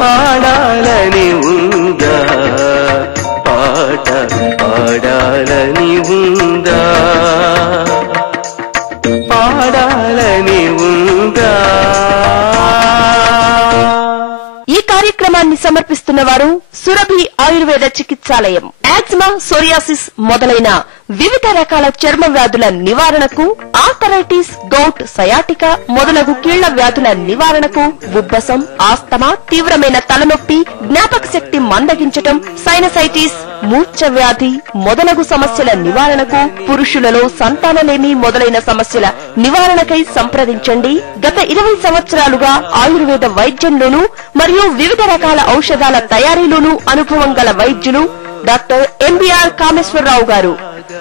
పాడాలని ఉందా, పాట పాడాలని ఉందా, పాడాలని ఉందా. ఈ కార్యక్రమాన్ని సమర్పిస్తున్న వారు సురభి ఆయుర్వేద చికిత్సాలయం. ఆస్మా, సోరియాసిస్ మొదలైన వివిధ రకాల చర్మ వ్యాధుల నివారణకు, ఆర్థరైటిస్, గౌట్, సయాటికా మొదలగు కీళ్ల వ్యాధుల నివారణకు, ఉబ్బసం, ఆస్తమా, తీవ్రమైన తలనొప్పి, జ్ఞాపక శక్తి మందగించటం, సైనసైటిస్, మూర్ఛ వ్యాధి మొదలగు సమస్యల నివారణకు, పురుషులలో సంతానలేమి మొదలైన సమస్యల నివారణకై సంప్రదించండి. గత 20 సంవత్సరాలుగా ఆయుర్వేద వైద్యంలోనూ మరియు వివిధ రకాల ఔషధాల తయారీలోనూ అనుభవం గల వైద్యులు డాక్టర్ ఎంబీఆర్ కామేశ్వరరావు గారు.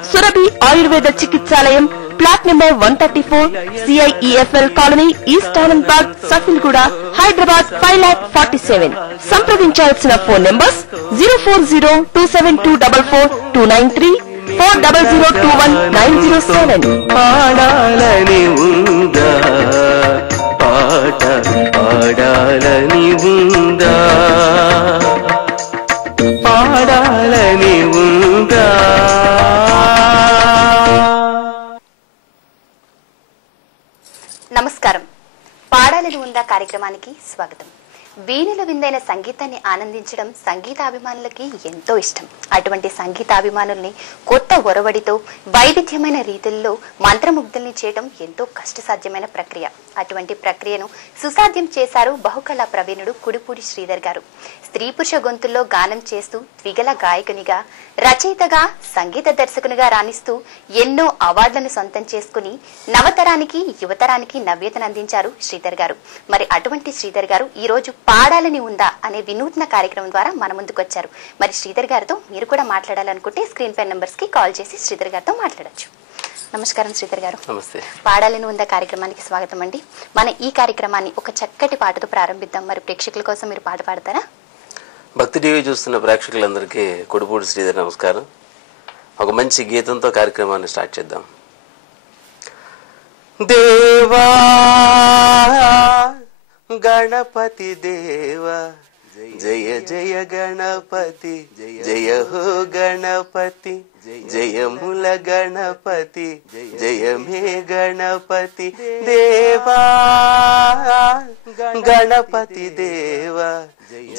సురభి ఆయుర్వేద చికిత్సాలయం, plot number 134, CIEFL colony, east Anandbagh, Safilguda, Hyderabad 5,47,000. సంప్రదించాల్సిన ఫోన్ నెంబర్స్ 04027244293, 40021907. పాడాలని ఉందా, పాట పాడాలని ఉందా, పాడాలని ఉందా. నమస్కారం. పాడాలని ఉందా కార్యక్రమానికి స్వాగతం. వీణుల విందైన సంగీతాన్ని ఆనందించడం సంగీతాభిమానులకి ఎంతో ఇష్టం. అటువంటి సంగీతాభిమానుల్ని కొత్త ఒరవడితో వైవిధ్యమైన రీతుల్లో మంత్రముగ్ధుల్ని చేయడం ఎంతో కష్టసాధ్యమైన ప్రక్రియ. అటువంటి ప్రక్రియను సుసాధ్యం చేశారు బహుకళా ప్రవీణుడు కుడిపూడి శ్రీధర్ గారు. స్త్రీ పురుష గొంతుల్లో గానం చేస్తూ ద్విగల గాయకునిగా, రచయితగా, సంగీత దర్శకునిగా రాణిస్తూ ఎన్నో అవార్డులను సొంతం చేసుకుని నవతరానికి, యువతరానికి నవ్యతను అందించారు శ్రీధర్ గారు. మరి అటువంటి శ్రీధర్ గారు ఈ రోజు పాడాలని ఉందా అనే వినూత్న కార్యక్రమం ద్వారా మన ముందుకు వచ్చారు. మరి శ్రీధర్ గారితో మీరు కూడా మాట్లాడాలనుకుంటే స్క్రీన్ పై నంబర్స్ కి కాల్ చేసి శ్రీధర్ గారితో మాట్లాడొచ్చు. నమస్కారం శ్రీధర్ గారు. నమస్తే. పాడాలని ఉందా కార్యక్రమానికి స్వాగతం అండి. మన ఈ కార్యక్రమాన్ని ఒక చక్కటి పాటతో ప్రారంభిద్దాం. మరి ప్రేక్షకుల కోసం మీరు పాట పాడతారా? భక్తి టీవీ చూస్తున్న ప్రేక్షకులందరికీ కుడిపూడి శ్రీధర్ నమస్కారం. ఒక మంచి గీతంతో కార్యక్రమాన్ని స్టార్ట్ చేద్దాం. దేవా గణపతి దేవా, జయ జయ గణపతి, జయ హో గణపతి, జయముల గణపతి, జయమే గణపతి దేవా. గణపతి దేవా,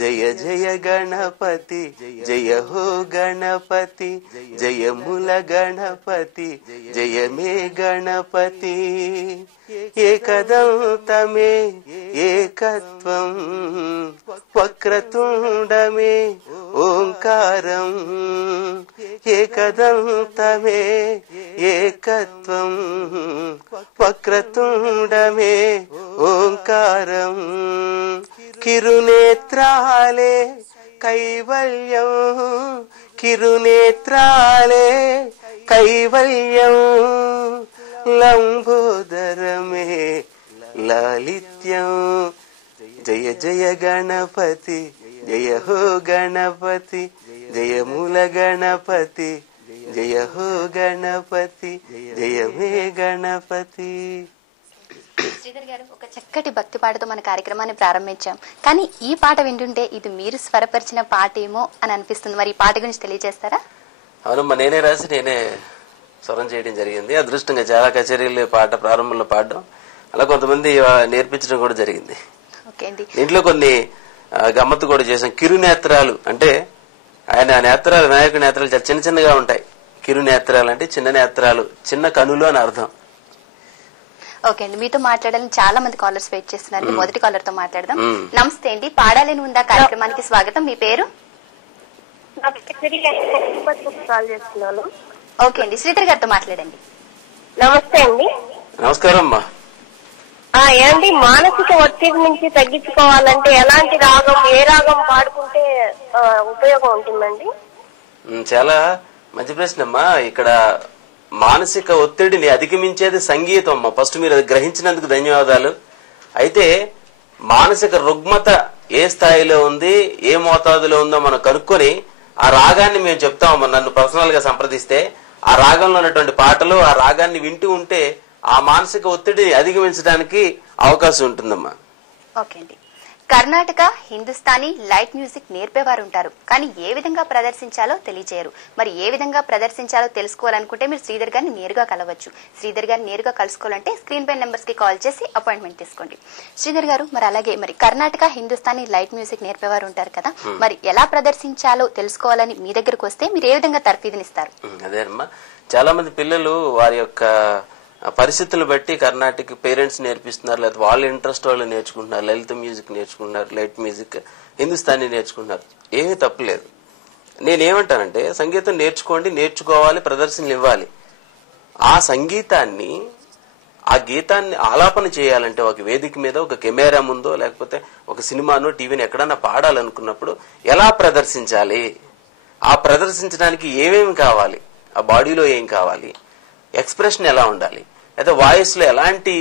జయ జయ గణపతి, జయ హో గణపతి, జయముల గణపతి, జయమే గణపతి. ఏకదంతమే ఏకత్వం, వక్రతుండమే ఓంకారం. ఏకదంతమే ఏకత్వం, వక్రతుండమే ఓంకారం. కిరునేత్రాలే కైవల్యం, కిరునేత్రాలే కైవల్యం. లంబోదరమే లాలిత్యం. జయ జయ గణపతి, జయ హో గణపతి, జయముల గణపతి, జయ హో గణపతి, జయమే గణపతి. శ్రీధర్ గారు, ఒక చక్కటి భక్తి పాటతో మన కార్యక్రమాన్ని ప్రారంభించాం. కానీ ఈ పాట వింటుంటే ఇది మీరు స్వరపరిచిన పాట ఏమో అని అనిపిస్తుంది. మరి ఈ పాట గురించి తెలియజేస్తారా? అవునమ్మా, నేనే రాసి నేనే స్వరం చేయడం జరిగింది. అదృష్టంగా చాలా కచేరీలు పాట ప్రారంభంలో పాడడం, అలా కొంతమంది నేర్పించడం కూడా జరిగింది. దీంట్లో కొన్ని గమ్మత్తు కూడా చేశాం. కిరునేత్రాలు అంటే ఆయన నేత్రాలు, వినాయకుడి నేత్రాలు చాలా చిన్న చిన్నగా ఉంటాయి. కిరునేత్రాలు అంటే చిన్న నేత్రాలు, చిన్న కనులు అని అర్థం. ఓకే అండి, మీతో మాట్లాడాలని చాలా మంది కాలర్స్ వెయిట్ చేస్తున్నారు. మొదటి కాలర్ తో మాట్లాడదాం. నమస్తే అండి, పాడాలని ఉందా కార్యక్రమానికి స్వాగతం. మీ పేరు? ఓకే అండి, శ్రీధర్ గారితో మాట్లాడండి. నమస్తే అండి. నమస్కారం అమ్మా. ఏంటి, మానసిక ఒత్తిడి నుంచి తగ్గించుకోవాలంటే ఎలాంటి రాగం, ఏ రాగం పాడుకుంటే ఉపయోగం ఉంటుందండి? చాలా మంచి ప్రశ్న అమ్మా. ఇక్కడ మానసిక ఒత్తిడిని అధిగమించేది సంగీతం అమ్మా. ఫస్ట్ మీరు అది గ్రహించినందుకు ధన్యవాదాలు. అయితే మానసిక రుగ్మత ఏ స్థాయిలో ఉంది, ఏ మోతాదులో ఉందో మనం కనుక్కొని ఆ రాగాన్ని మేము చెప్తామమ్మా. నన్ను పర్సనల్ గా సంప్రదిస్తే ఆ రాగంలో ఉన్నటువంటి పాటలు, ఆ రాగాన్ని వింటూ ఉంటే ఆ మానసిక ఒత్తిడిని అధిగమించడానికి అవకాశం ఉంటుందమ్మా. ఓకే అండి, కర్ణాటక, హిందుస్థానీ, లైట్ మ్యూజిక్ నేర్పేవారు ఉంటారు, కానీ ఏ విధంగా ప్రదర్శించాలో తెలియజేయరు. మరి ఏ విధంగా ప్రదర్శించాలో తెలుసుకోవాలనుకుంటే మీరు శ్రీధర్ గారిని నేరుగా కలవచ్చు. శ్రీధర్ గారిని నేరుగా కలుసుకోవాలంటే స్క్రీన్ పై నెంబర్స్ కి కాల్ చేసి అపాయింట్మెంట్ తీసుకోండి. శ్రీధర్ గారు, మరి అలాగే మరి కర్ణాటక, హిందుస్థానీ, లైట్ మ్యూజిక్ నేర్పేవారు ఉంటారు కదా, మరి ఎలా ప్రదర్శించాలో తెలుసుకోవాలని మీ దగ్గరకు వస్తే మీరు ఏ విధంగా తర్ఫీదునిస్తారు? అదే అమ్మా, చాలా మంది పిల్లలు వారి యొక్క పరిస్థితులను బట్టి కర్ణాటక పేరెంట్స్ నేర్పిస్తున్నారు, లేదా వాళ్ళ ఇంట్రెస్ట్ వాళ్ళు నేర్చుకుంటున్నారు, లలిత మ్యూజిక్ నేర్చుకుంటున్నారు, లైట్ మ్యూజిక్, హిందుస్థానీ నేర్చుకుంటున్నారు. ఏమీ తప్పులేదు. నేనేమంటానంటే సంగీతం నేర్చుకోండి, నేర్చుకోవాలి, ప్రదర్శనలు ఇవ్వాలి. ఆ సంగీతాన్ని, ఆ గీతాన్ని ఆలాపన చేయాలంటే ఒక వేదిక మీద, ఒక కెమెరా ముందో, లేకపోతే ఒక సినిమానో, టీవీని ఎక్కడన్నా పాడాలనుకున్నప్పుడు ఎలా ప్రదర్శించాలి, ఆ ప్రదర్శించడానికి ఏమేమి కావాలి, ఆ బాడీలో ఏం కావాలి, ఎక్స్ప్రెషన్ ఎలా ఉండాలి, లేదా వాయిస్ లో ఎలాంటి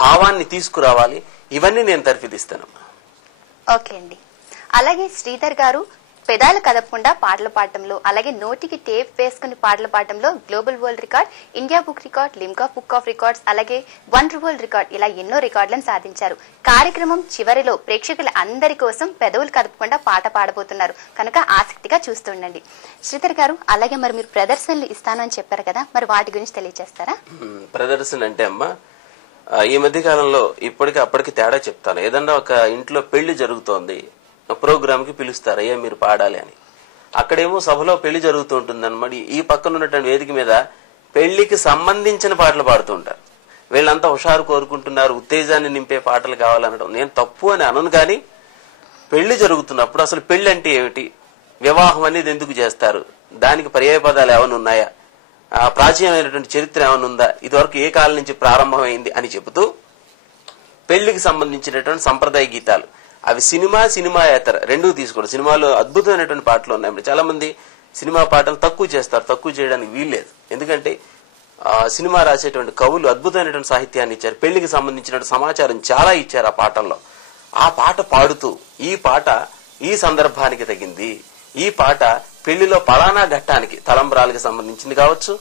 భావాన్ని తీసుకురావాలి, ఇవన్నీ నేను తర్ఫీదిస్తానమ్మా. ఓకే అండి. అలాగే శ్రీధర్ గారు పెదాలు కదపకుండా పాటలు పాడటంలో, అలాగే నోటికి టేప్ వేసుకుని పాటలు పాడటంలో global world record, India book record, Limca book of records, అలాగే వండర్ వరల్డ్ రికార్డ్, ఇలా ఎన్నో రికార్డులను సాధించారు. కార్యక్రమం చివరిలో ప్రేక్షకుల అందరి కోసం పెదవులు కదపకుండా పాట పాడబోతున్నారు కనుక ఆసక్తిగా చూస్తుండండి. శ్రీధర్ గారు, అలాగే మరి మీరు ప్రదర్శనలు ఇస్తాను అని చెప్పారు కదా, మరి వాటి గురించి తెలియజేస్తారా? ప్రదర్శన అంటే అమ్మా, ఈ మధ్య కాలంలో ఇప్పటికి అప్పటికి తేడా చెప్తాను. ఏదన్నా ఒక ఇంట్లో పెళ్లి జరుగుతోంది, ప్రోగ్రామ్ కి పిలుస్తారు, అయ్యా మీరు పాడాలి అని. అక్కడేమో సభలో పెళ్లి జరుగుతూ ఉంటుంది అనమాట. ఈ పక్కన ఉన్నటువంటి వేదిక మీద పెళ్లికి సంబంధించిన పాటలు పాడుతూ ఉంటారు. వీళ్ళంతా హుషారు కోరుకుంటున్నారు, ఉత్తేజాన్ని నింపే పాటలు కావాలనడం నేను తప్పు అని అనను. కానీ పెళ్లి జరుగుతున్నప్పుడు అసలు పెళ్లి అంటే ఏమిటి, వివాహం అనేది ఎందుకు చేస్తారు, దానికి పర్యాయ పదాలు ఏమైనా ఉన్నాయా, ప్రాచీనమైనటువంటి చరిత్ర ఏమైనా ఉందా, ఇదివరకు ఏ కాలం నుంచి ప్రారంభమైంది అని చెబుతూ పెళ్లికి సంబంధించినటువంటి సంప్రదాయ గీతాలు, అవి సినిమాయేతర రెండూ తీసుకోండి. సినిమాలో అద్భుతమైనటువంటి పాటలు ఉన్నాయి. చాలా మంది సినిమా పాటలు తక్కువ చేస్తారు, తక్కువ చేయడానికి వీల్లేదు. ఎందుకంటే సినిమా రాసేటువంటి కవులు అద్భుతమైనటువంటి సాహిత్యాన్ని ఇచ్చారు, పెళ్లికి సంబంధించిన సమాచారం చాలా ఇచ్చారు ఆ పాటల్లో. ఆ పాట పాడుతూ ఈ పాట ఈ సందర్భానికి తగింది, ఈ పాట పెళ్లిలో పలానా ఘట్టానికి, తలంబ్రాలకు సంబంధించింది కావచ్చు,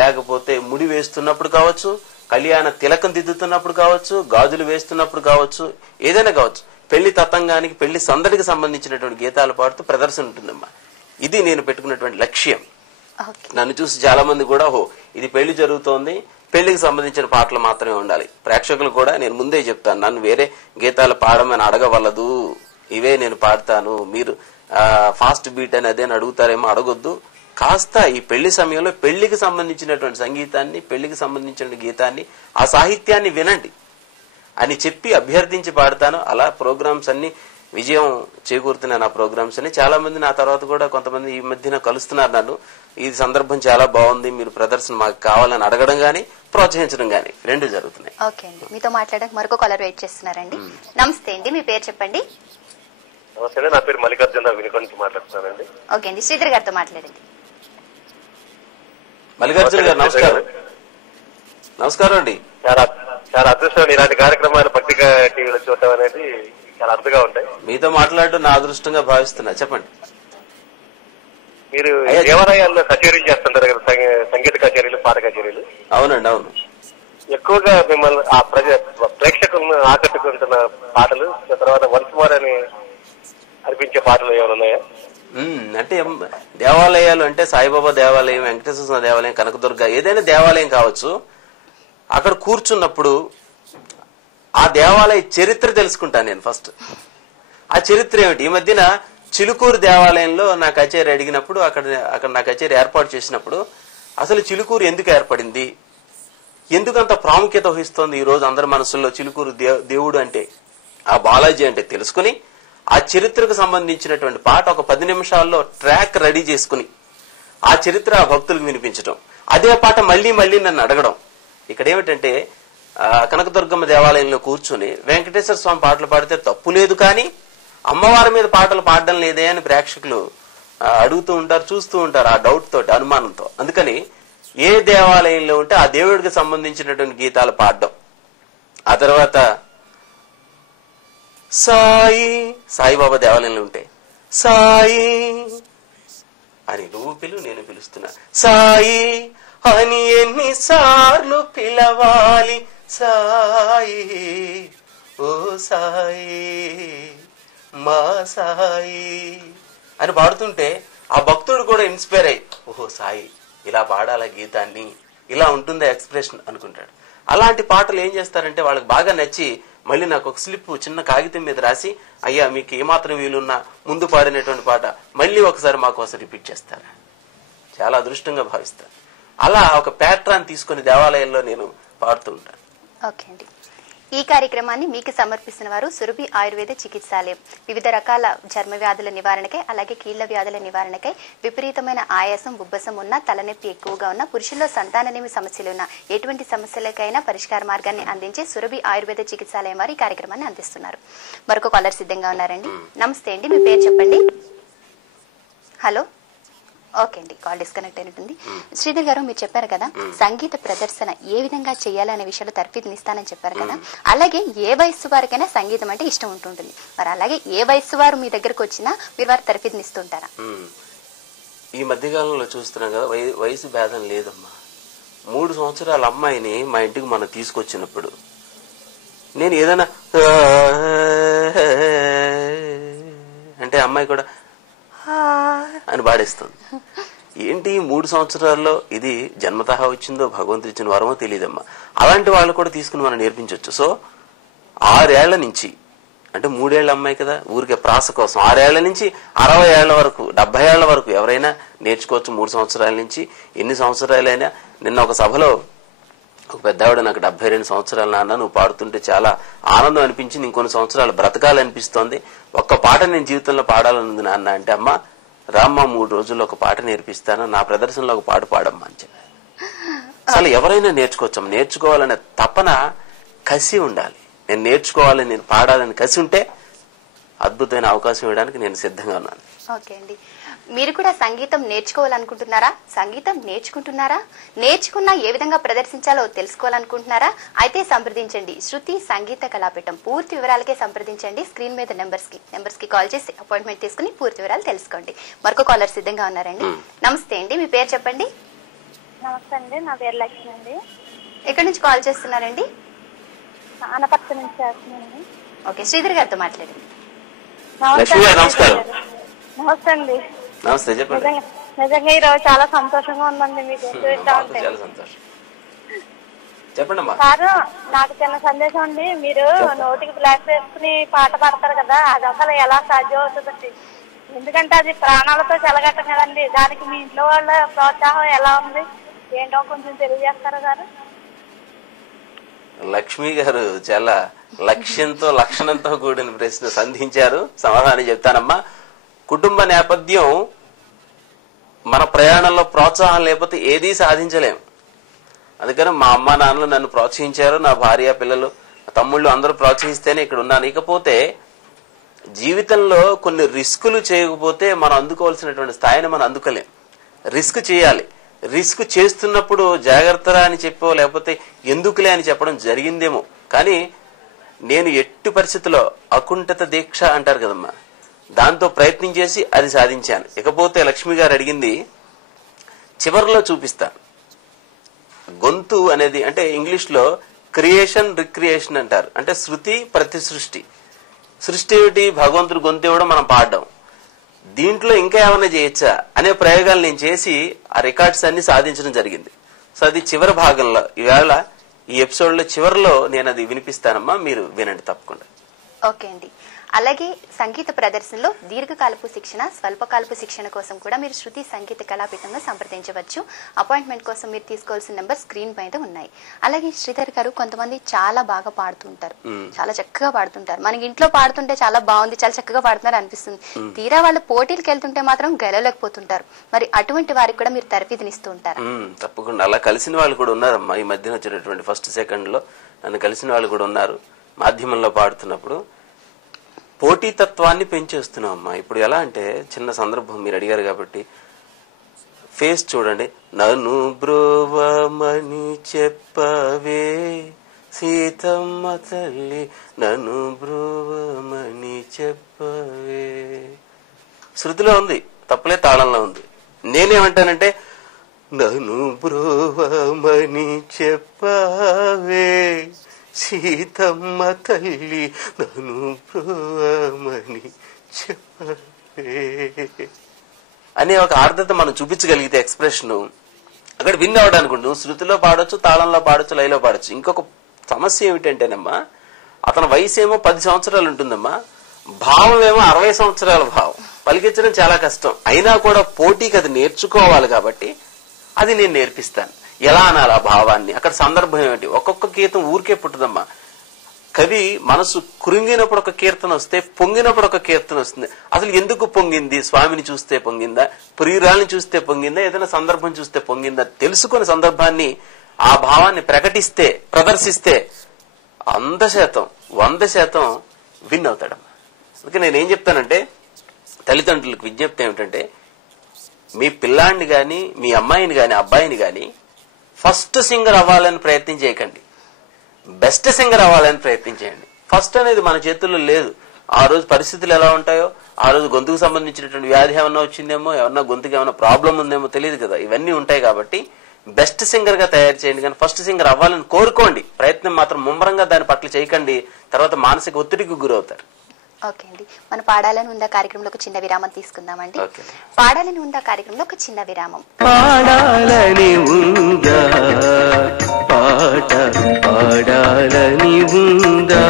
లేకపోతే ముడి వేస్తున్నప్పుడు కావచ్చు, కళ్యాణ తిలకం దిద్దుతున్నప్పుడు కావచ్చు, గాజులు వేస్తున్నప్పుడు కావచ్చు, ఏదైనా కావచ్చు, పెళ్లి తతంగానికి, పెళ్లి సందడికి సంబంధించినటువంటి గీతాలు పాడుతూ ప్రదర్శన ఉంటుందమ్మా. ఇది నేను పెట్టుకున్నటువంటి లక్ష్యం. నన్ను చూసి చాలా మంది కూడా ఇది పెళ్లి జరుగుతోంది, పెళ్లికి సంబంధించిన పాటలు మాత్రమే ఉండాలి. ప్రేక్షకులు కూడా నేను ముందే చెప్తాను, నన్ను వేరే గీతాలు పాడమని అడగవలదు, ఇవే నేను పాడతాను, మీరు ఫాస్ట్ బీట్ అని అదేని అడుగుతారేమో, అడగొద్దు. కాస్త ఈ పెళ్లి సమయంలో పెళ్లికి సంబంధించినటువంటి సంగీతాన్ని, పెళ్లికి సంబంధించిన గీతాన్ని, ఆ సాహిత్యాన్ని వినండి అని చెప్పి అభ్యర్థించి పాడతాను. అలా ప్రోగ్రామ్స్ అన్ని విజయం చేకూరుతున్నాను. ఆ ప్రోగ్రామ్స్ అని చాలా మంది నా తర్వాత కూడా కొంతమంది ఈ మధ్యన కలుస్తున్నారు నన్ను, ఈ సందర్భం చాలా బాగుంది, మీరు ప్రదర్శన మాకు కావాలని అడగడం గానీ ప్రోత్సహించడం గానీ రెండు జరుగుతున్నాయి. ఓకే అండి, మీతో మాట్లాడడానికి మరొక కాలర్ వెయిట్ చేస్తున్నారండి. నమస్తే అండి, మీ పేరు చెప్పండి. నమస్తే, నా పేరు మల్లికార్జున, వినుకొండ నుంచి మాట్లాడుతున్నానండి. ఓకే అండి, శ్రీధర్ గారితో మాట్లాడండి. మల్లికార్జున గారు నమస్కారం. నమస్కారం అండి. చాలా అదృష్టం ఇలాంటి కార్యక్రమాలు పత్రికా టీవీలో చూడటం అనేది చాలా అద్భుతంగా ఉంటాయి. మీతో మాట్లాడడం నా అదృష్టంగా భావిస్తున్నా. చెప్పండి. మీరు దేవాలయాల్లో కచేరీలు చేస్తుంటారు కదా, సంగీత కచేరీలు, పాట కచేరీలు. అవునండి, అవును. ఎక్కువగా మిమ్మల్ని ఆ ప్రేక్షకులను ఆకట్టుకుంటున్న పాటలు, తర్వాత వన్స్ మోర్ అని అనిపించే పాటలు ఏమైనా ఉన్నాయా? అంటే దేవాలయాలు అంటే సాయిబాబా దేవాలయం, వెంకటేశ్వర స్వామి దేవాలయం, కనకదుర్గ, ఏదైనా దేవాలయం కావచ్చు. అక్కడ కూర్చున్నప్పుడు ఆ దేవాలయ చరిత్ర తెలుసుకుంటాను నేను ఫస్ట్. ఆ చరిత్ర ఏమిటి? ఈ మధ్యన చిలుకూరు దేవాలయంలో నా కచేరీ అడిగినప్పుడు, అక్కడ నా కచేరీ ఏర్పాటు చేసినప్పుడు అసలు చిలుకూరు ఎందుకు ఏర్పడింది, ఎందుకంత ప్రాముఖ్యత వహిస్తోంది ఈ రోజు అందరి మనసుల్లో చిలుకూరు దేవుడు అంటే, ఆ బాలాజీ అంటే తెలుసుకుని ఆ చరిత్రకు సంబంధించినటువంటి పాట ఒక 10 నిమిషాల్లో ట్రాక్ రెడీ చేసుకుని ఆ చరిత్ర భక్తులకు వినిపించడం, అదే పాట మళ్లీ మళ్లీ నన్ను అడగడం. ఇక్కడ ఏమిటంటే కనకదుర్గమ్మ దేవాలయంలో కూర్చుని వెంకటేశ్వర స్వామి పాటలు పాడితే తప్పు లేదు, కానీ అమ్మవారి మీద పాటలు పాడడం లేదే అని ప్రేక్షకులు అడుగుతూ ఉంటారు, చూస్తూ ఉంటారు ఆ డౌట్ తోటి, అనుమానంతో. అందుకని ఏ దేవాలయంలో ఉంటే ఆ దేవుడికి సంబంధించినటువంటి గీతాలు పాడడం. ఆ తర్వాత సాయిబాబా దేవాలయంలో ఉంటే సాయి అని నువ్వు పిలు, నేను పిలుస్తున్నా, సాయి అని ఎన్నిసార్లు పిలవాలి, సాయి ఓ సాయి మా సాయి అని పాడుతుంటే ఆ భక్తుడు కూడా ఇన్స్పైర్ అయ్యి ఓహో సాయి ఇలా పాడాల గీతాన్ని, ఇలా ఉంటుందా ఎక్స్ప్రెషన్ అనుకుంటాడు. అలాంటి పాటలు ఏం చేస్తారంటే వాళ్ళకి బాగా నచ్చి మళ్ళీ నాకు ఒక స్లిప్ చిన్న కాగితం మీద రాసి, అయ్యా మీకు ఏమాత్రం వీలున్నా ముందు పాడినటువంటి పాట మళ్ళీ ఒకసారి మా కోసం రిపీట్ చేస్తారా, చాలా అదృష్టంగా భావిస్తాను. అలా ఒక ప్యాట్రాన్ తీసుకుని దేవాలయంలో నేను పాడుతూ ఉంటాను. ఓకే అండి. ఈ కార్యక్రమాన్ని మీకు సమర్పిస్తున్న వారు సురభి ఆయుర్వేద చికిత్సాలయం. వివిధ రకాల చర్మ వ్యాధుల నివారణకై, అలాగే కీళ్ల వ్యాధుల నివారణకై, విపరీతమైన ఆయాసం, ఉబ్బసం ఉన్న, తలనొప్పి ఎక్కువగా ఉన్న, పురుషుల్లో సంతాననేమి సమస్యలు ఉన్న ఎటువంటి సమస్యలకైనా పరిష్కార మార్గాన్ని అందించే సురభి ఆయుర్వేద చికిత్సాలయం వారు ఈ కార్యక్రమాన్ని అందిస్తున్నారు. మరొక కాలర్ సిద్ధంగా ఉన్నారండి. నమస్తే అండి, మీ పేరు చెప్పండి. హలో. ఓకే అండి, కాల్ డిస్కనెక్ట్ అయినట్టుంది. శ్రీధర్ గారు, మీరు చెప్పారు కదా సంగీత ప్రదర్శన ఏ విధంగా చేయాలనే విషయంలో తర్ఫీదునిస్తానని చెప్పారు కదా, అలాగే ఏ వయస్సు వారికైనా సంగీతం అంటే ఇష్టం ఉంటుంటుంది. మరి అలాగే ఏ వయస్సు వారు మీ దగ్గరకు వచ్చినా మీరు వారి తర్ఫీదునిస్తుంటారా? ఈ మధ్యకాలంలో చూస్తున్నాం కదా, వయసు భేదం లేదమ్మా. 3 సంవత్సరాల అమ్మాయిని మా ఇంటికి మనం తీసుకొచ్చినప్పుడు నేను ఏదైనా అంటే అమ్మాయి కూడా అని పాడేస్తుంది. ఏంటి 3 సంవత్సరాల్లో ఇది జన్మతః వచ్చిందో భగవంతుడు ఇచ్చిన వరమో తెలియదమ్మా. అలాంటి వాళ్ళు కూడా తీసుకుని మనం నేర్పించవచ్చు. సో 6 ఏళ్ల నుంచి, అంటే 3 ఏళ్ల అమ్మాయి కదా, ఊరికే ప్రాస కోసం 6 ఏళ్ల నుంచి 60 ఏళ్ల వరకు 70 ఏళ్ల వరకు ఎవరైనా నేర్చుకోవచ్చు. 3 సంవత్సరాల నుంచి ఎన్ని సంవత్సరాలైనా. నిన్న ఒక సభలో ఒక పెద్దవాడు నాకు 72 సంవత్సరాల నాన్న నువ్వు పాడుతుంటే చాలా ఆనందం అనిపించింది, ఇంకొన్ని సంవత్సరాలు బ్రతకాలనిపిస్తోంది, ఒక్క పాట నేను జీవితంలో పాడాలనుంది నాన్న అంటే, అమ్మా రామ్మ 3 రోజుల్లో ఒక పాట నేర్పిస్తాను, నా ప్రదర్శనలో ఒక పాట పాడమ్మా అని చెప్పాను. అసలు ఎవరైనా నేర్చుకోవచ్చమ్మా. నేర్చుకోవాలనే తపన, కసి ఉండాలి. నేను నేర్చుకోవాలని, నేను పాడాలని కసి ఉంటే అద్భుతమైన అవకాశం ఇవ్వడానికి నేను సిద్ధంగా ఉన్నాను. ఓకే అండి. మీరు కూడా సంగీతం నేర్చుకోవాలనుకుంటున్నారా? సంగీతం నేర్చుకుంటున్నారా? నేర్చుకున్నా ఏ విధంగా ప్రదర్శించాలో తెలుసుకోవాలనుకుంటున్నారా? అయితే సంప్రదించండి శృతి సంగీత కళాపీఠం. పూర్తి వివరాలకే సంప్రదించండి స్క్రీన్ మీద నెంబర్స్ కి కాల్ చేసి అపాయింట్మెంట్ తీసుకుని పూర్తి వివరాలు తెలుసుకోండి. మరొక కాలర్ సిద్ధంగా ఉన్నారండి. నమస్తే అండి, మీ పేరు చెప్పండి. నమస్తే అండి, నా పేరు లక్ష్మి అండి. ఎక్కడి నుంచి కాల్ చేస్తున్నారండి? ఆనపర్తి నుంచి చేస్తున్నానండి. ఓకే, శ్రీధర్ గారితో మాట్లాడండి. నమస్కారం. నమస్తే అండి. నమస్తే, చెప్పండి. నిజంగా ఈరోజు చాలా సంతోషంగా ఉందండి మీకు చూద్దామంటే. చాలా సంతోషం, చెప్పండి అమ్మా. సారు, నాకు చిన్న సందేశం అండి. మీరు నోటికి బ్లాక్ వేసుకుని పాట పాడతారు కదా, అది అసలు ఎలా సాధ్యం అవుతుందండి? ఎందుకంటే అది ప్రాణాలతో చెలగట్టం కదండి. దానికి మీ ఇంట్లో వాళ్ళ ప్రోత్సాహం ఎలా ఉంది ఏంటో కొంచెం తెలియజేస్తారా సార్? లక్ష్మి గారు చాలా లక్ష్యంతో లక్షణంతో కూడిన ప్రశ్న సంధించారు. సమాధానం చెప్తానమ్మా. కుటుంబ నేపథ్యం, మన ప్రయాణంలో ప్రోత్సాహం లేకపోతే ఏదీ సాధించలేం. అందుకని మా అమ్మ నాన్నలు నన్ను ప్రోత్సహించారు, నా భార్య పిల్లలు తమ్ముళ్ళు అందరూ ప్రోత్సహిస్తేనే ఇక్కడ ఉన్నాను. ఇకపోతే జీవితంలో కొన్ని రిస్కులు చేయకపోతే మనం అందుకోవాల్సినటువంటి స్థాయిని మనం అందుకోలేం. రిస్క్ చేయాలి. రిస్క్ చేస్తున్నప్పుడు జాగ్రత్తరా అని చెప్పో లేకపోతే ఎందుకులే అని చెప్పడం జరిగిందేమో, కానీ నేను ఎట్టి పరిస్థితుల్లో అకుంఠిత దీక్ష అంటారు కదమ్మా, దాంతో ప్రయత్నం చేసి అది సాధించాను. ఇకపోతే లక్ష్మి గారు అడిగింది చివరిలో చూపిస్తాను. గొంతు అనేది అంటే ఇంగ్లీష్ లో క్రియేషన్ రిక్రియేషన్ అంటారు. అంటే శృతి ప్రతి సృష్టి. సృష్టి ఏమిటి? భగవంతుడు గొంతు ఇవ్వడం, మనం పాడడం. దీంట్లో ఇంకా ఏమైనా చేయొచ్చా అనే ప్రయోగాలు నేను చేసి ఆ రికార్డ్స్ అన్ని సాధించడం జరిగింది. సో అది చివరి భాగంలో, ఈవేళ ఈ ఎపిసోడ్ లో చివరిలో నేను అది వినిపిస్తానమ్మా, మీరు వినండి తప్పకుండా. ఓకే అండి. అలాగే సంగీత ప్రదర్శనలో దీర్ఘకాలపు శిక్షణ, స్వల్పకాలపు శిక్షణ కోసం కూడా మీరు శృతి సంగీత కళాపీఠంలో సంప్రదించవచ్చు. అపాయింట్మెంట్ కోసం మీరు తీసుకోవాల్సిన నెంబర్ స్క్రీన్ పైన ఉన్నాయి. అలాగే శ్రీధర్ గారు, కొంతమంది చాలా బాగా పాడుతుంటారు, చాలా చక్కగా పాడుతుంటారు. మనకి ఇంట్లో పాడుతుంటే చాలా బాగుంది, చాలా చక్కగా పాడుతున్నారు అనిపిస్తుంది. తీరా వాళ్ళు పోటీలకు వెళ్తుంటే మాత్రం గెలవలేకపోతుంటారు. మరి అటువంటి వారికి కూడా మీరు తరఫీదునిస్తూ ఉంటారు? తప్పకుండా. అలా కలిసిన వాళ్ళు కూడా ఉన్నారమ్మా. ఈ మధ్యన వచ్చినటువంటి ఫస్ట్ సెకండ్ లో నన్ను కలిసిన వాళ్ళు కూడా ఉన్నారు. మాధ్యమంలో పాడుతున్నప్పుడు పోటీతత్వాన్ని పెంచేస్తున్నాం అమ్మా. ఇప్పుడు ఎలా అంటే, చిన్న సందర్భం మీరు అడిగారు కాబట్టి ఫేస్ చూడండి. నన్ను బ్రోవమని చెప్పవే సీతమ్మ తల్లి, నన్ను బ్రోవమని చెప్పవే. శృతిలో ఉంది, తప్పలే, తాళంలో ఉంది. నేనేమంటానంటే నన్ను బ్రోవమని చెప్పవే సీతమ్మ తల్లి నన్ను ప్రోమని అనే ఒక ఆర్ద్రత మనం చూపించగలిగితే ఎక్స్ప్రెషన్ అక్కడ విన్ అవడానికి ఉంటుంది. శృతిలో పాడొచ్చు, తాళంలో పాడొచ్చు, లయలో పాడొచ్చు. ఇంకొక సమస్య ఏమిటంటేనమ్మా, అతని వయసు ఏమో 10 సంవత్సరాలు ఉంటుందమ్మా, భావం ఏమో 60 సంవత్సరాల భావం. పలికించడం చాలా కష్టం. అయినా కూడా పోటీకి అది నేర్చుకోవాలి కాబట్టి అది నేను నేర్పిస్తాను. ఎలా అనాలి ఆ భావాన్ని, అక్కడ సందర్భం ఏమిటి. ఒక్కొక్క గీతం ఊరికే పుట్టదమ్మా. కవి మనసు కృంగినప్పుడు ఒక కీర్తన వస్తే, పొంగినప్పుడు ఒక కీర్తన వస్తుంది. అసలు ఎందుకు పొంగింది? స్వామిని చూస్తే పొంగిందా, ప్రియురాల్ని చూస్తే పొంగిందా, ఏదైనా సందర్భం చూస్తే పొంగిందా తెలుసుకునే సందర్భాన్ని, ఆ భావాన్ని ప్రకటిస్తే, ప్రదర్శిస్తే 100% విన్ అవుతాడమ్మా. అందుకే నేనేం చెప్తానంటే, తల్లిదండ్రులకు విజ్ఞప్తి ఏమిటంటే, మీ పిల్లాడిని గాని, మీ అమ్మాయిని గాని, అబ్బాయిని గాని ఫస్ట్ సింగర్ అవ్వాలని ప్రయత్నం చేయకండి, బెస్ట్ సింగర్ అవ్వాలని ప్రయత్నం చేయండి. ఫస్ట్ అనేది మన చేతుల్లో లేదు. ఆ రోజు పరిస్థితులు ఎలా ఉంటాయో, ఆ రోజు గొంతుకు సంబంధించినటువంటి వ్యాధి ఏమన్నా వచ్చిందేమో, ఏమన్నా గొంతుకు ఏమన్నా ప్రాబ్లం ఉందేమో తెలియదు కదా. ఇవన్నీ ఉంటాయి కాబట్టి బెస్ట్ సింగర్ గా తయారు చేయండి, కానీ ఫస్ట్ సింగర్ అవ్వాలని కోరుకోండి. ప్రయత్నం మాత్రం ముమ్మరంగా దాని పట్ల చేయకండి. తర్వాత మానసిక ఒత్తిడికి గురవుతారు. ఓకే అండి, మన పాడాలని ఉందా కార్యక్రమంలో ఒక చిన్న విరామం తీసుకుందామండి. పాడాలని ఉందా కార్యక్రమంలో ఒక చిన్న విరామం. పాడాలని ఉందా పాట, పాడాలని ఉందా,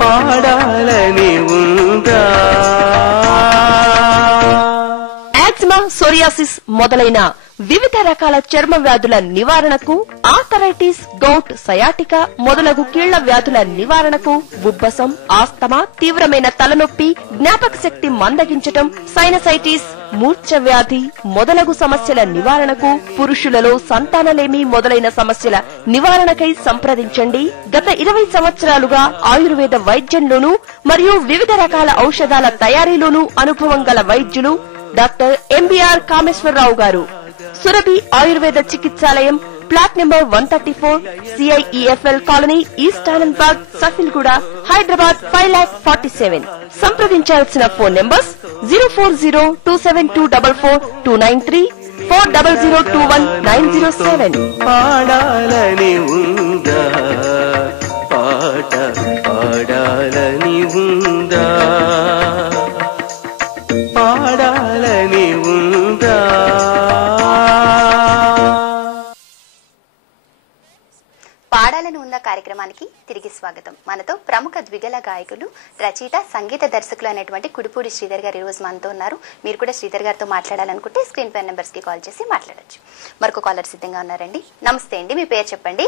పాడాలని ఉందా. యాక్సిమా, సోరియాసిస్ మొదలైన వివిధ రకాల చర్మ వ్యాధుల నివారణకు, ఆర్థరైటిస్, గౌట్, సయాటికా మొదలగు కీళ్ల వ్యాధుల నివారణకు, ఉబ్బసం, ఆస్తమా, తీవ్రమైన తలనొప్పి, జ్ఞాపక శక్తి మందగించటం, సైనసైటిస్, మూర్ఛ వ్యాధి మొదలగు సమస్యల నివారణకు, పురుషులలో సంతానలేమి మొదలైన సమస్యల నివారణకై సంప్రదించండి. గత 20 సంవత్సరాలుగా ఆయుర్వేద వైద్యంలోనూ మరియు వివిధ రకాల ఔషధాల తయారీలోనూ అనుభవం గల వైద్యులు డాక్టర్ ఎంబీఆర్ కామేశ్వరరావు గారు. సురభి ఆయుర్వేద చికిత్సాలయం, plot number 134, CIEFL colony, east Anandbagh, Safilguda, Hyderabad 5,47,000. సంప్రదించాల్సిన ఫోన్ నెంబర్స్ 04027244293, 40021907. పాడాలని ఉందా పాట, పాడాలని ఉందా, పాడాలని ఉందా. పాడాలని ఉందా కార్యక్రమానికి తిరిగి స్వాగతం. మనతో ప్రముఖ ద్విగల గాయకులు, రచయిత, సంగీత దర్శకులు అనేటువంటి కుడిపూడి శ్రీధర్ గారు ఈ రోజు మనతో ఉన్నారు. మీరు కూడా శ్రీధర్ గారితో మాట్లాడాలనుకుంటే స్క్రీన్ పై నెంబర్స్ కి కాల్ చేసి మాట్లాడొచ్చు. మరొక కాలర్ సిద్ధంగా ఉన్నారండి. నమస్తే అండి, మీ పేరు చెప్పండి.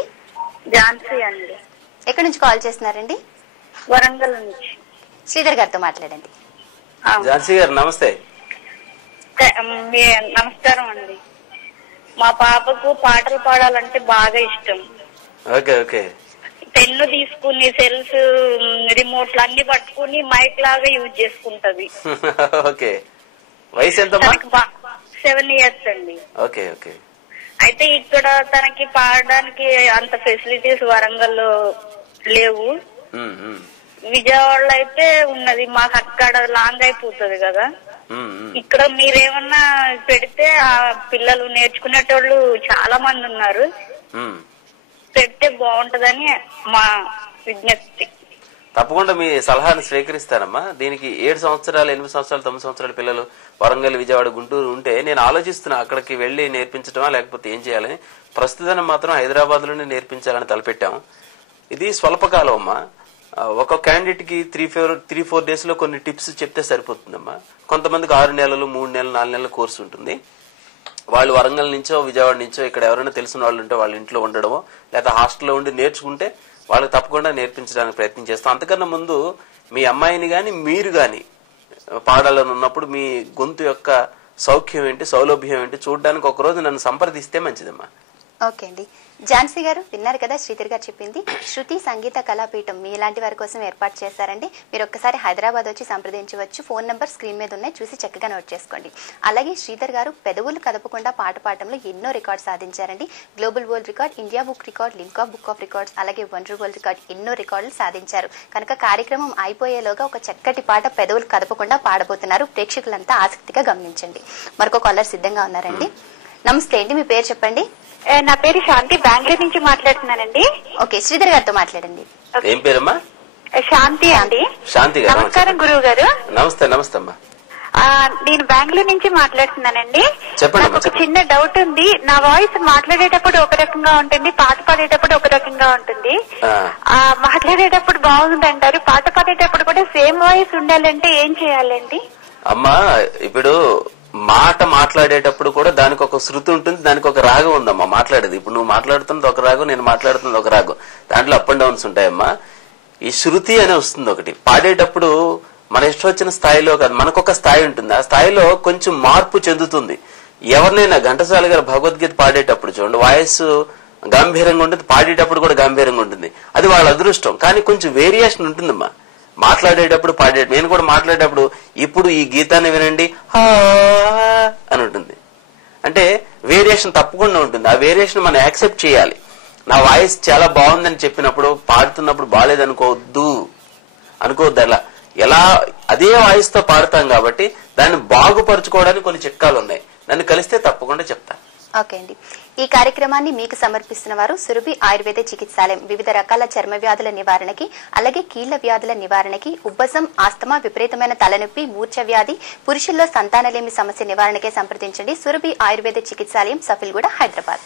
ఝాన్సీ అండి. ఎక్కడి నుంచి కాల్ చేస్తున్నారండి? వరంగల్ నుంచి. శ్రీధర్ గారితో మాట్లాడండి. ఝాన్సీ గారు నమస్తే. నమస్కారం అండి. మా పాపకు పాటలు పాడాలంటే బాగా ఇష్టం. Okay okay. పెన్ను తీసుకుని సెల్స్, రిమోట్లు అన్ని పట్టుకుని మైక్ లాగా యూజ్ చేసుకుంటది. ఓకే. వయసు ఎంతమ్మా? 7 years అండి. Okay okay. అయితే ఇక్కడ తనకి పాడడానికి అంత ఫెసిలిటీస్ వరంగల్లో లేవు. విజయవాడలో అయితే ఉన్నది. మాకు అక్కడ లాంగ్ అయిపోతుంది కదా. ఇక్కడ మీరేమన్నా పెడితే ఆ పిల్లలు నేర్చుకునేటోళ్ళు చాలా మంది ఉన్నారు, పెడితే బాగుంటదని మా విజ్ఞప్తి. తప్పకుండా మీ సలహాను స్వీకరిస్తానమ్మా. దీనికి 7 సంవత్సరాలు, 8 సంవత్సరాలు, 9 సంవత్సరాల పిల్లలు వరంగల్, విజయవాడ, గుంటూరు ఉంటే నేను ఆలోచిస్తున్నా అక్కడికి వెళ్లి నేర్పించడమా లేకపోతే ఏం చేయాలని. ప్రస్తుతాన్ని మాత్రం హైదరాబాద్ లోనే నేర్పించాలని తలపెట్టాం. ఇది స్వల్పకాలం అమ్మా. ఒక క్యాండిడేట్ కి 3-4 డేస్ లో కొన్ని టిప్స్ చెప్తే సరిపోతుందమ్మా. కొంతమందికి 6 నెలలు, 3 నెలలు, 4 నెలల కోర్సు ఉంటుంది. వాళ్ళు వరంగల్ నుంచో విజయవాడ నుంచో ఇక్కడ ఎవరైనా తెలిసిన వాళ్ళు ఉంటే వాళ్ళ ఇంట్లో ఉండడమో లేదా హాస్టల్లో ఉండి నేర్చుకుంటే వాళ్ళకి తప్పకుండా నేర్పించడానికి ప్రయత్నం చేస్తాం. అంతకన్నా ముందు మీ అమ్మాయిని గాని మీరు గాని పాడాలని ఉన్నప్పుడు మీ గొంతు యొక్క సౌఖ్యం ఏంటి, సౌలభ్యం ఏంటి చూడడానికి ఒకరోజు నన్ను సంప్రదిస్తే మంచిదమ్మా. ఓకే అండి. ఝాన్సీ గారు విన్నారు కదా శ్రీధర్ గారు చెప్పింది. శృతి సంగీత కళాపీఠం మీ ఇలాంటి వారి కోసం ఏర్పాటు చేశారండి. మీరు ఒక్కసారి హైదరాబాద్ వచ్చి సంప్రదించవచ్చు. ఫోన్ నెంబర్ స్క్రీన్ మీద ఉన్నాయి, చూసి చక్కగా నోట్ చేసుకోండి. అలాగే శ్రీధర్ గారు పెదవులు కదపకుండా పాట పాడటంలో ఎన్నో రికార్డ్ సాధించారండి. Global world record, India book record, Limca book of records, అలాగే వండర్ వరల్డ్ రికార్డ్ ఎన్నో రికార్డులు సాధించారు. కనుక కార్యక్రమం అయిపోయేలోగా ఒక చక్కటి పాట పెదవులు కదపకుండా పాడబోతున్నారు. ప్రేక్షకులంతా ఆసక్తిగా గమనించండి. మరొక కాలర్ సిద్ధంగా ఉన్నారండి. నమస్తే అండి, మీ పేరు చెప్పండి. నా పేరు శాంతి, బెంగళూరు నుంచి మాట్లాడుతున్నానండి. ఓకే, శ్రీధర్ గారితో మాట్లాడండి. ఏం పేరమ్మా? శాంతి అండి. శాంతి గారు, నమస్కారం గురువు గారు. నమస్తే. నమస్తే అమ్మా. నేను బెంగళూరు నుంచి మాట్లాడుతున్నానండి. చెప్పండి. నాకు ఒక చిన్న డౌట్ ఉంది. నా వాయిస్ మాట్లాడేటప్పుడు ఒక రకంగా ఉంటుంది, పాట పాడేటప్పుడు ఒక రకంగా ఉంటుంది. మాట్లాడేటప్పుడు బాగుంది అంటారు, పాట పాడేటప్పుడు కూడా సేమ్ వాయిస్ ఉండాలంటే ఏం చేయాలండి? అమ్మా, ఇప్పుడు మాట మాట్లాడేటప్పుడు కూడా దానికి ఒక శృతి ఉంటుంది, దానికి ఒక రాగం ఉందమ్మా. మాట్లాడేది ఇప్పుడు నువ్వు మాట్లాడుతున్నది ఒక రాగం, నేను మాట్లాడుతున్నది ఒక రాగం, దాంట్లో అప్ అండ్ డౌన్స్ ఉంటాయమ్మా. ఈ శృతి అనే వస్తుంది ఒకటి. పాడేటప్పుడు మన ఇష్టం వచ్చిన స్థాయిలో కాదు, మనకొక స్థాయి ఉంటుంది. ఆ స్థాయిలో కొంచెం మార్పు చెందుతుంది. ఎవరినైనా ఘంటసాల గారు భగవద్గీత పాడేటప్పుడు చూడండి, వాయిస్ గంభీరంగా ఉంటుంది, పాడేటప్పుడు కూడా గంభీరంగా ఉంటుంది. అది వాళ్ళ అదృష్టం. కానీ కొంచెం వేరియేషన్ ఉంటుందమ్మా మాట్లాడేటప్పుడు నేను కూడా మాట్లాడేటప్పుడు ఇప్పుడు ఈ గీతాన్ని వినండి అని ఉంటుంది. అంటే వేరియేషన్ తప్పకుండా ఉంటుంది. ఆ వేరియేషన్ మనం యాక్సెప్ట్ చేయాలి. నా వాయిస్ చాలా బాగుందని చెప్పినప్పుడు పాడుతున్నప్పుడు బాగాలేదనుకోవద్దు, అనుకోవద్దు. ఎలా అదే వాయిస్ తో పాడతాం కాబట్టి దాన్ని బాగుపరచుకోవడానికి కొన్ని చిట్కాలు ఉన్నాయి. నన్ను కలిస్తే తప్పకుండా చెప్తాను. ఓకే అండి, ఈ కార్యక్రమాన్ని మీకు సమర్పిస్తున్న వారు సురభి ఆయుర్వేద చికిత్సాలయం. వివిధ రకాల చర్మ వ్యాధుల నివారణకి, అలాగే కీళ్ల వ్యాధుల నివారణకి, ఉబ్బసం, ఆస్తమా, విపరీతమైన తలనొప్పి, మూర్ఛ వ్యాధి, పురుషుల్లో సంతానలేమి సమస్య నివారణకే సంప్రదించండి. సురభి ఆయుర్వేద చికిత్సాలయం, సఫిల్గూడ, హైదరాబాద్.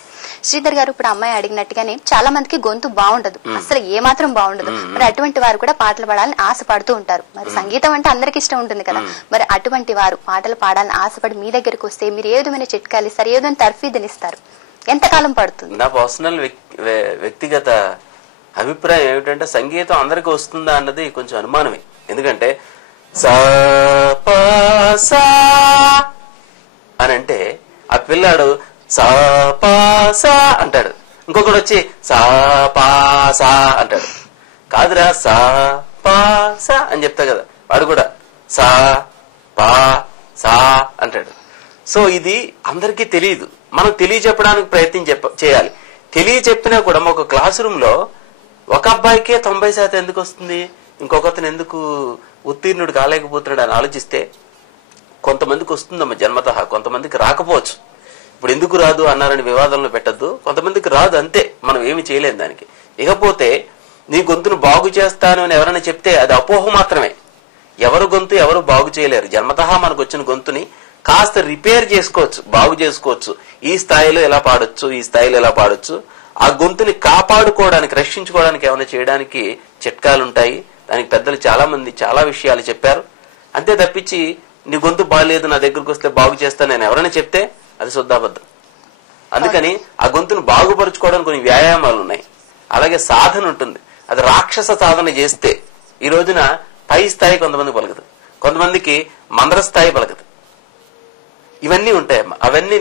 శ్రీధర్ గారు, ఇప్పుడు అమ్మాయి అడిగినట్టుగానే చాలా మందికి గొంతు బాగుండదు, అసలు ఏమాత్రం బాగుండదు. మరి అటువంటి వారు కూడా పాటలు పాడాలని ఆశపడుతూ ఉంటారు. మరి సంగీతం అంటే అందరికి ఇష్టం ఉంటుంది కదా. మరి అటువంటి వారు పాటలు పాడాలని ఆశపడి మీ దగ్గరకు వస్తే మీరు ఏ విధమైన చిట్కాలు ఇస్తారు, ఏ విధమైన తర్ఫీదునిస్తారు, ఎంతకాలం పడుతుంది? నా పర్సనల్ వ్యక్తిగత అభిప్రాయం ఏమిటంటే సంగీతం అందరికి వస్తుందా అన్నది కొంచెం అనుమానమే. ఎందుకంటే సా పా సా అని అంటే ఆ పిల్లాడు సా పా సా అంటాడు, ఇంకొకడు వచ్చి సా పా సా అంటాడు. కాదురా సా పా సా అని చెప్తా కదా, వాడు కూడా సా పా సా అంటాడు. సో ఇది అందరికీ తెలియదు. మనం తెలియచెప్పడానికి ప్రయత్నం చేయాలి. తెలియచెప్పినా కూడా ఒక క్లాస్ రూమ్ లో ఒక అబ్బాయికే 90% ఎందుకు వస్తుంది, ఇంకొకతను ఎందుకు ఉత్తీర్ణుడు కాలేకపోతున్నాడు అని ఆలోచిస్తే కొంతమందికి వస్తుందమ్మా జన్మతః, కొంతమందికి రాకపోవచ్చు. ఇప్పుడు ఎందుకు రాదు అన్నారని వివాదంలో పెట్టద్దు. కొంతమందికి రాదు, అంతే, మనం ఏమి చేయలేం దానికి. ఇకపోతే నీ గొంతును బాగు చేస్తాను అని ఎవరైనా చెప్తే అది అపోహ మాత్రమే. ఎవరు గొంతు ఎవరు బాగు చేయలేరు. జన్మతః మనకు వచ్చిన గొంతుని కాస్త రిపేర్ చేసుకోవచ్చు, బాగు చేసుకోవచ్చు. ఈ స్థాయిలో ఎలా పాడొచ్చు, ఈ స్థాయిలో ఎలా పాడొచ్చు. ఆ గొంతుని కాపాడుకోవడానికి, రక్షించుకోవడానికి ఏమైనా చేయడానికి చిట్కాలుంటాయి. దానికి పెద్దలు చాలా మంది చాలా విషయాలు చెప్పారు. అంతే తప్పించి నీ గొంతు బాగాలేదు నా దగ్గరకు వస్తే బాగు చేస్తాను నేను ఎవరైనా చెప్తే అది శుద్ధాబద్ధం. అందుకని ఆ గొంతును బాగుపరుచుకోవడానికి కొన్ని వ్యాయామాలు ఉన్నాయి. అలాగే సాధన ఉంటుంది. అది రాక్షస సాధన చేస్తే ఈ రోజున పై స్థాయి కొంతమంది పలకదు, కొంతమందికి మందర స్థాయి పలకదు. ఇవన్నీ ఉంటాయమ్మా. అవన్నీ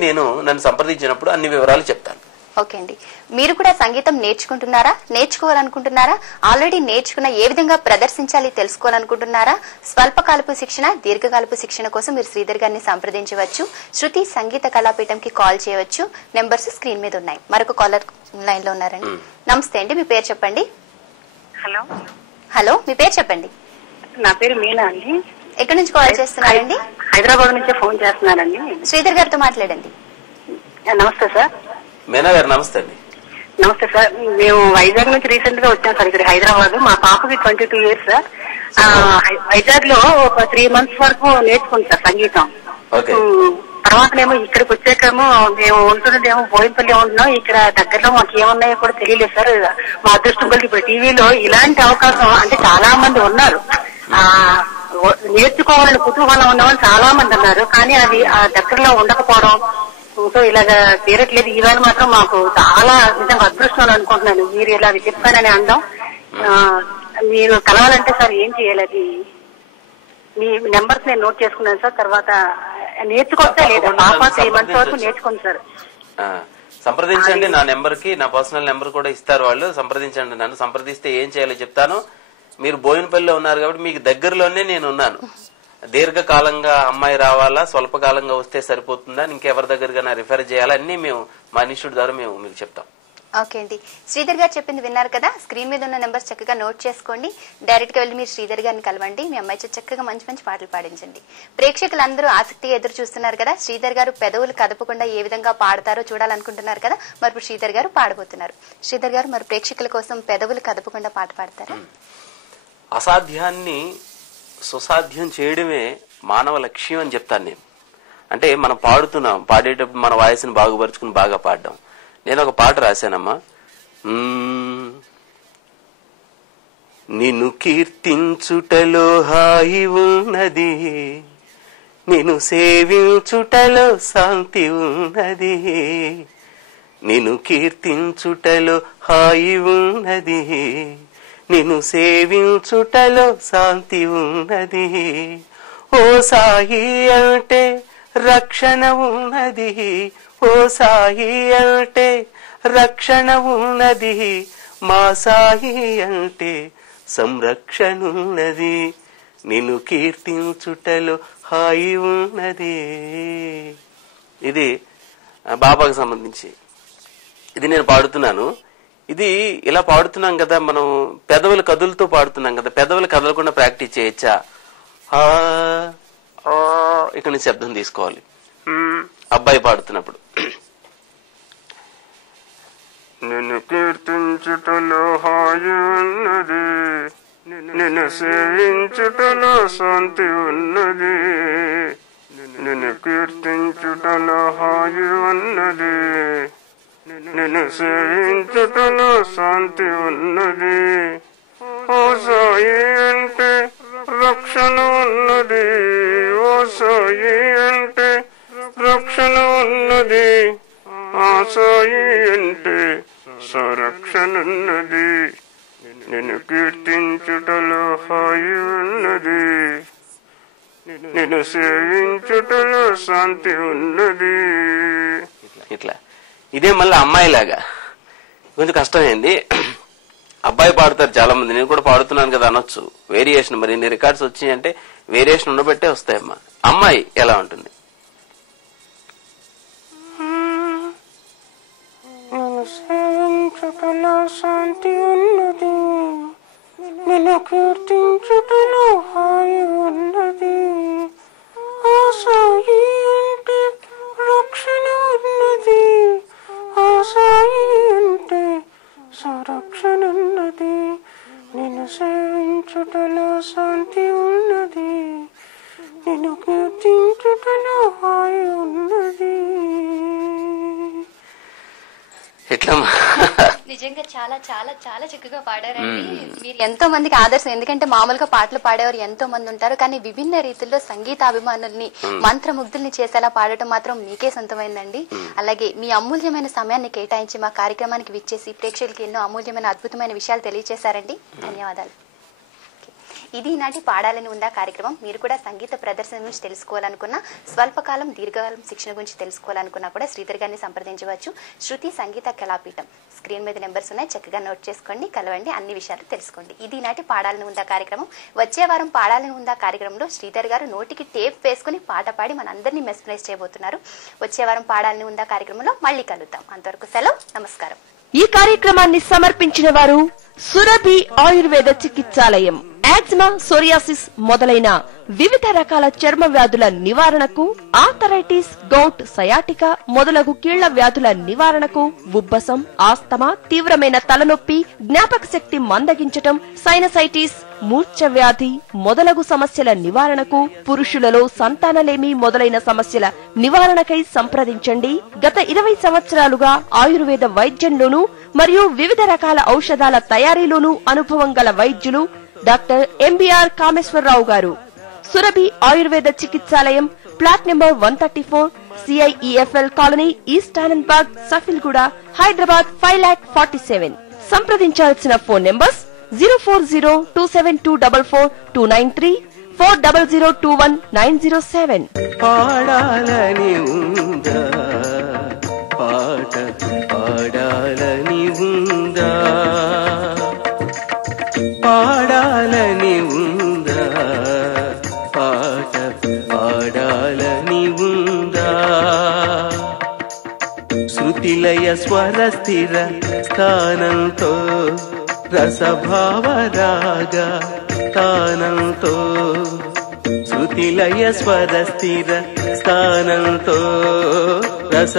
నన్ను సంప్రదించినప్పుడు అన్ని వివరాలు చెప్తాను. ఓకే అండి, మీరు కూడా సంగీతం నేర్చుకుంటున్నారా, నేర్చుకోవాలనుకుంటున్నారా, ఆల్రెడీ నేర్చుకున్న ఏ విధంగా ప్రదర్శించాలి తెలుసుకోవాలనుకుంటున్నారా? స్వల్పకాలపు శిక్షణ, దీర్ఘకాలపు శిక్షణ కోసం మీరు శ్రీధర్ గారిని సంప్రదించవచ్చు. శృతి సంగీత కళాపీఠంకి కాల్ చేయవచ్చు. నెంబర్స్ స్క్రీన్ మీద ఉన్నాయి. మరొక కాలర్ లైన్ లో ఉన్నారండి. నమస్తే అండి, మీ పేరు చెప్పండి. హలో హలో, మీ పేరు చెప్పండి. నా పేరు మీనా అండి. ఎక్కడి నుంచి కాల్ చేస్తున్నారండి? హైదరాబాద్ నుంచే ఫోన్ చేస్తున్నానండి. శ్రీధర్ గారితో మాట్లాడండి. నమస్తే సార్. మీనా గారు నమస్తే అండి. నమస్తే సార్. మేము వైజాగ్ నుంచి రీసెంట్ గా వచ్చాం సార్ ఇక్కడ హైదరాబాద్. మా పాపకి 22 years సార్. వైజాగ్ లో ఒక 3 months వరకు నేర్చుకుంది సార్ సంగీతం. తర్వాతనేమో ఇక్కడికి వచ్చాకేమో మేము ఉంటున్నదేమో బోయినపల్లి ఉంటున్నాం. ఇక్కడ దగ్గరలో మాకు ఏమున్నాయో కూడా తెలియలేదు సార్. మా అదృష్టం కొద్ది ఇప్పుడు టీవీలో ఇలాంటి అవకాశం అంటే చాలా మంది ఉన్నారు, నేర్చుకోవాలని కుతూహలం ఉన్నవాళ్ళు చాలా మంది ఉన్నారు. కానీ అది ఆ దగ్గరలో ఉండకపోవడం, సో ఇలాగా తీరట్లేదు. ఈవేళ మాత్రం మాకు చాలా నిజంగా అదృష్టం అనుకుంటున్నాను. మీరు ఇలా చెప్పానని అందాం. మీరు కలవాలంటే సార్ ఏం చేయాలి? అది మీ నెంబర్స్ నేను నోట్ చేసుకున్నాను సార్. తర్వాత నేర్చుకోవచ్చా లేదా? పాప 3 months వరకు నేర్చుకోండి సార్. సంప్రదించండి. నా నెంబర్ కి నా పర్సనల్ నెంబర్ కూడా ఇస్తారు వాళ్ళు. సంప్రదించండి. నన్ను సంప్రదిస్తే ఏం చేయాలో చెప్తాను. మీరు బోయినపల్లిలో ఉన్నారు కాబట్టి మీకు దగ్గరలోనే నేను ఉన్నాను. దీర్ఘకాలంగా అమ్మాయి రావాలా, స్వల్పకాలంగా వస్తే సరిపోతుందా, ఇంకెవరి దగ్గరగా రిఫర్ చేయాలా, అన్ని మేము మా ఇన్స్టిట్యూట్ ద్వారా మేము మీకు చెప్తాం. ఓకే అండి, శ్రీధర్ గారు చెప్పింది విన్నారు కదా. స్క్రీన్ మీద ఉన్న నెంబర్స్ చక్కగా నోట్ చేసుకోండి. డైరెక్ట్ గా వెళ్ళి మీరు శ్రీధర్ గారిని కలవండి. మీ అమ్మాయి చక్కగా మంచి మంచి పాటలు పాడించండి. ప్రేక్షకులందరూ ఆసక్తిగా ఎదురు చూస్తున్నారు కదా, శ్రీధర్ గారు పెదవులు కదపకుండా ఏ విధంగా పాడతారో చూడాలనుకుంటున్నారు కదా. మరి ఇప్పుడు శ్రీధర్ గారు పాడబోతున్నారు. శ్రీధర్ గారు మరి ప్రేక్షకుల కోసం పెదవులు కదపకుండా పాట పాడతారా? అసాధ్యాన్ని సుసాధ్యం చేయడమే మానవ లక్ష్యం అని చెప్తాను నేను. అంటే మనం పాడేటప్పుడు మన వాయిస్ని బాగుపరుచుకుని బాగా పాడడం. నేను ఒక పాట రాశానమ్మా. నిన్ను కీర్తించుటలో హాయి ఉన్నది, నిన్ను సేవించుటలో శాంతి ఉన్నది. నిన్ను కీర్తించుటలో హాయి ఉన్నది, నిన్ను సేవించుటలో శాంతి ఉన్నది. ఓ సాయి అంటే రక్షణ ఉన్నది, ఓ సాయి అంటే రక్షణ ఉన్నది, మా సాయి అంటే సంరక్షణ ఉన్నది. నిన్ను కీర్తించుటలో హాయి ఉన్నది. ఇది బాబాకు సంబంధించి ఇది నేను పాడుతున్నాను. ఇది ఇలా పాడుతున్నాం కదా, మనం పెదవుల కదులతో పాడుతున్నాం కదా, పెదవులు కదలకుండా ప్రాక్టీస్ చేయొచ్చా? ఇక్కడ నుంచి శబ్దం తీసుకోవాలి. అబ్బాయి పాడుతున్నప్పుడు నిన్ను కీర్తించుటలో హాయి ఉన్నది, నిన్ను సేవించుటలో శాంతి ఉన్నది. నిన్ను కీర్తించుటలో హాయి ఉన్నది, నిన్ను సేవించుటలో శాంతి ఉన్నది. ఓ సాయి అంటే రక్షణ ఉన్నది, ఓ సాయి అంటే రక్షణ ఉన్నది, ఆ సాయి అంటే సంరక్షణ ఉన్నది. నిన్ను కీర్తించుటలో హాయి ఉన్నది, నిన్ను సేవించుటలో శాంతి ఉన్నది. ఇట్లా ఇదే మళ్ళీ అమ్మాయిలాగా కొంచెం కష్టమైంది. అబ్బాయి పాడతారు చాలా మంది, నేను కూడా పాడుతున్నాను కదా అనొచ్చు. వేరియేషన్ మరి ఇన్ని రికార్డ్స్ వచ్చాయంటే వేరియేషన్ ఉండబట్టే వస్తాయమ్మా. అమ్మాయి ఎలా ఉంటుంది? సేవించుటలో శాంతి ఉన్నది, నిన్ను కీర్తించుటలో హాయి ఉన్నది, ఆ సాయి అంటే రక్షణ ఉన్నది, ఆ సాయి అంటే సంరక్షణ ఉన్నది. నిన్ను సేవించుటలో శాంతి ఉన్నది, నిన్ను కీర్తించుటలో హాయి ఉన్నది. ఎట్లా నిజంగా చాలా చాలా చాలా చక్కగా పాడారండి. మీరు ఎంతో మందికి ఆదర్శం. ఎందుకంటే మామూలుగా పాటలు పాడేవారు ఎంతో మంది ఉంటారు, కానీ విభిన్న రీతిలో సంగీతాభిమానుల్ని మంత్రముగ్ధుల్ని చేసేలా పాడటం మాత్రం మీకే సొంతమైందండి. అలాగే మీ అమూల్యమైన సమయాన్ని కేటాయించి మా కార్యక్రమానికి విచ్చేసి ప్రేక్షకులకి ఎన్నో అమూల్యమైన అద్భుతమైన విషయాలు తెలియజేశారండి. ధన్యవాదాలు. ఇది ఈనాటి పాడాలని ఉందా కార్యక్రమం. మీరు కూడా సంగీత ప్రదర్శన గురించి తెలుసుకోవాలనుకున్నా, స్వల్పకాలం దీర్ఘకాలం శిక్షణ గురించి తెలుసుకోవాలనుకున్నా కూడా శ్రీధర్ గారిని సంప్రదించవచ్చు. శృతి సంగీత కళాపీఠం స్క్రీన్ మీద నెంబర్స్ ఉన్నాయి, చక్కగా నోట్ చేసుకోండి, కలవండి, అన్ని విషయాలు తెలుసుకోండి. ఇది ఈనాటి పాడాలని ఉందా కార్యక్రమం. వచ్చే వారం పాడాలని ఉందా కార్యక్రమంలో శ్రీధర్ గారు నోటికి టేప్ వేసుకుని పాట పాడి మనందరినీ మెస్మరైజ్ చేయబోతున్నారు. వచ్చే వారం పాడాలని ఉందా కార్యక్రమంలో మళ్ళీ కలుద్దాం. అంతవరకు సెలవు, నమస్కారం. ఈ కార్యక్రమాన్ని సమర్పించిన వారు సురభి ఆయుర్వేద చికిత్సాలయం. యాక్జిమా, సోరియాసిస్ మొదలైన వివిధ రకాల చర్మ వ్యాధుల నివారణకు, ఆర్థరైటిస్, గౌట్, సయాటికా మొదలగు కీళ్ల వ్యాధుల నివారణకు, ఉబ్బసం, ఆస్తమా, తీవ్రమైన తలనొప్పి, జ్ఞాపక శక్తి మందగించటం, సైనసైటిస్, మూర్ఛ వ్యాధి మొదలగు సమస్యల నివారణకు, పురుషులలో సంతానలేమి మొదలైన సమస్యల నివారణకై సంప్రదించండి. గత 20 సంవత్సరాలుగా ఆయుర్వేద వైద్యంలోనూ మరియు వివిధ రకాల ఔషధాల తయారీలోనూ అనుభవం గల వైద్యులు డాక్టర్ ఎంబీఆర్ కామేశ్వరరావు గారు. సురభి ఆయుర్వేద చికిత్సాలయం, plot number 134, CIEFL colony, east Anandbagh, Safilguda, Hyderabad 5,47,000. సంప్రదించాల్సిన ఫోన్ నెంబర్స్ 04027244293, 40021907. పాడాలని ఉందా పాట, పాడాలని ఉందా, పాడాలని ఉందా పాట, పాడాలని ఉందా. శృతి శృతిలయ స్వర స్థిర స్థానంతో రసభావ రాగ స్థానంతో శృతిలయ స్వర స్థిర స్థానంతో రస